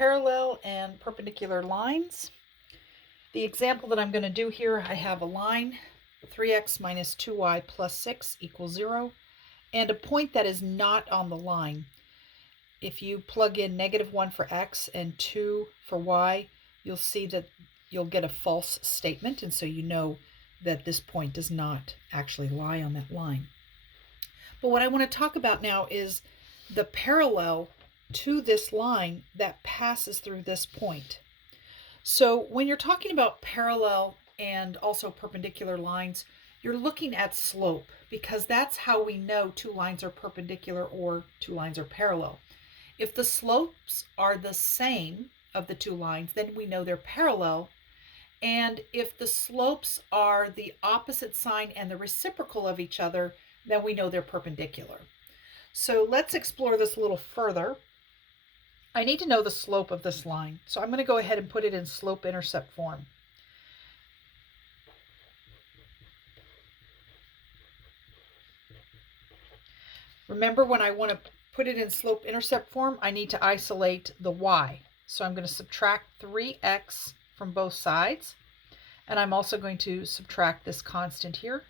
parallel and perpendicular lines. The example that I'm going to do here, I have a line, 3x minus 2y plus 6 equals 0, and a point that is not on the line. If you plug in -1 for x and 2 for y, you'll see that you'll get a false statement, and so you know that this point does not actually lie on that line. But what I want to talk about now is the parallel to this line that passes through this point. So when you're talking about parallel and also perpendicular lines, you're looking at slope, because that's how we know two lines are perpendicular or two lines are parallel. If the slopes are the same of the two lines, then we know they're parallel. And if the slopes are the opposite sign and the reciprocal of each other, then we know they're perpendicular. So let's explore this a little further. I need to know the slope of this line. So I'm going to go ahead and put it in slope-intercept form. Remember, when I want to put it in slope-intercept form, I need to isolate the y. So I'm going to subtract 3x from both sides. And I'm also going to subtract this constant here.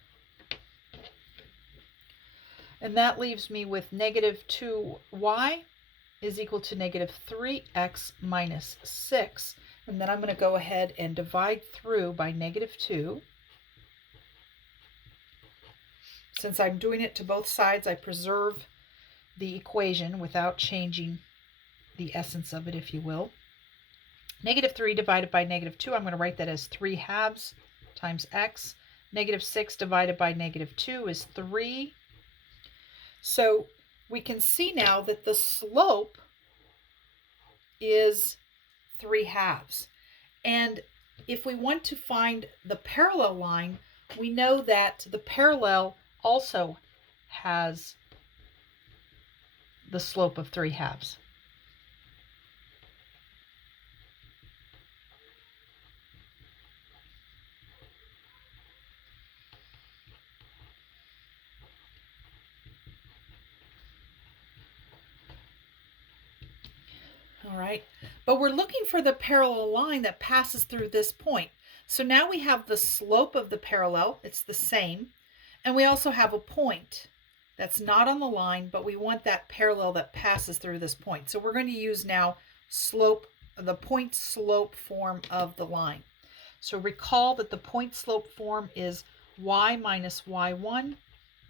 And that leaves me with -2y is equal to -3x minus 6. And then I'm going to go ahead and divide through by -2. Since I'm doing it to both sides, I preserve the equation without changing the essence of it, if you will. -3 divided by -2, I'm going to write that as 3/2 times x. -6 divided by -2 is 3. So we can see now that the slope is 3/2. And if we want to find the parallel line, we know that the parallel also has the slope of 3/2. All right, but we're looking for the parallel line that passes through this point. So now we have the slope of the parallel, it's the same, and we also have a point that's not on the line, but we want that parallel that passes through this point. So we're going to use now the point slope form of the line. So recall that the point slope form is y minus y1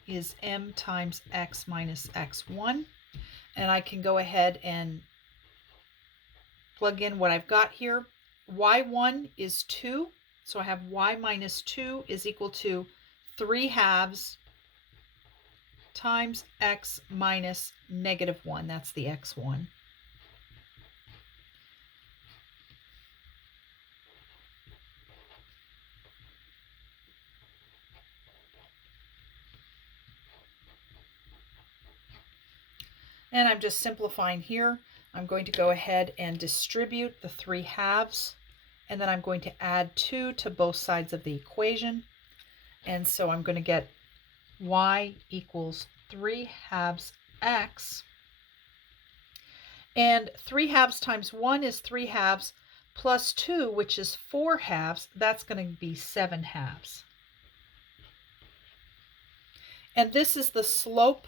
is m times x minus x1. And I can go ahead and plug in what I've got here. y1 is 2, so I have y minus 2 is equal to 3/2 times x minus -1. That's the x1. And I'm just simplifying here. I'm going to go ahead and distribute the 3/2, and then I'm going to add 2 to both sides of the equation. And so I'm going to get y equals 3/2 x. And 3/2 times 1 is 3/2 plus 2, which is 4/2. That's going to be 7/2. And this is the slope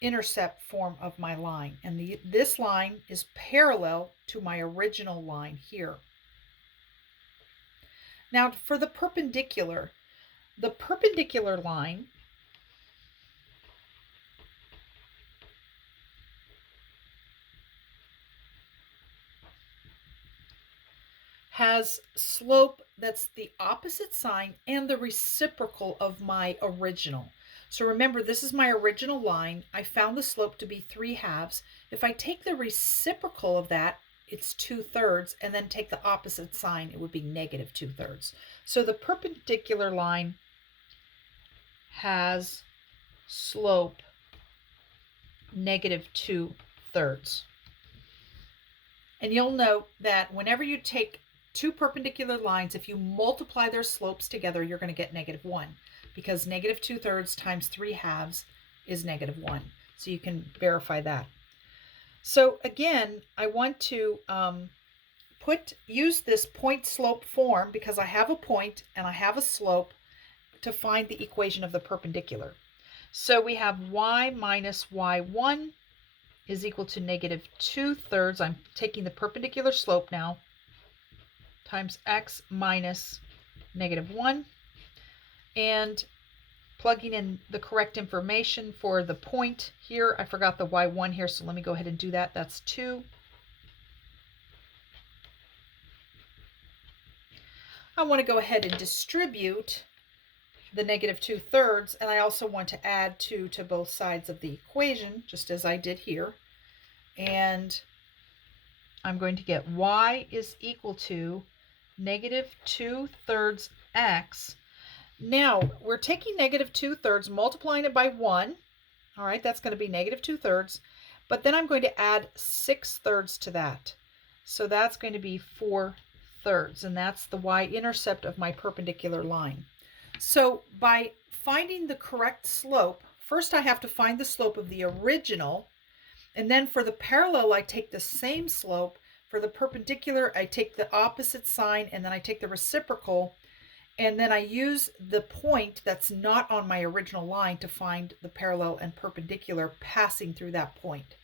intercept form of my line, and this line is parallel to my original line here. Now for the perpendicular line has slope that's the opposite sign and the reciprocal of my original. So remember, this is my original line. I found the slope to be 3/2. If I take the reciprocal of that, it's 2/3, and then take the opposite sign, it would be -2/3. So the perpendicular line has slope -2/3. And you'll note that whenever you take two perpendicular lines, if you multiply their slopes together, you're going to get -1. Because -2/3 times 3/2 is -1. So you can verify that. So again, I want to use this point slope form because I have a point and I have a slope to find the equation of the perpendicular. So we have y minus y1 is equal to negative 2/3. I'm taking the perpendicular slope now, times x minus negative 1, and plugging in the correct information for the point here. I forgot the y1 here, so let me go ahead and do that. That's 2. I want to go ahead and distribute the negative 2/3, and I also want to add 2 to both sides of the equation, just as I did here. And I'm going to get y is equal to negative 2/3 x. Now, we're taking negative 2/3, multiplying it by 1. All right, that's going to be negative 2/3. But then I'm going to add 6/3 to that. So that's going to be 4/3, and that's the y-intercept of my perpendicular line. So by finding the correct slope, first I have to find the slope of the original, and then for the parallel, I take the same slope. For the perpendicular, I take the opposite sign, and then I take the reciprocal, and then I use the point that's not on my original line to find the parallel and perpendicular passing through that point.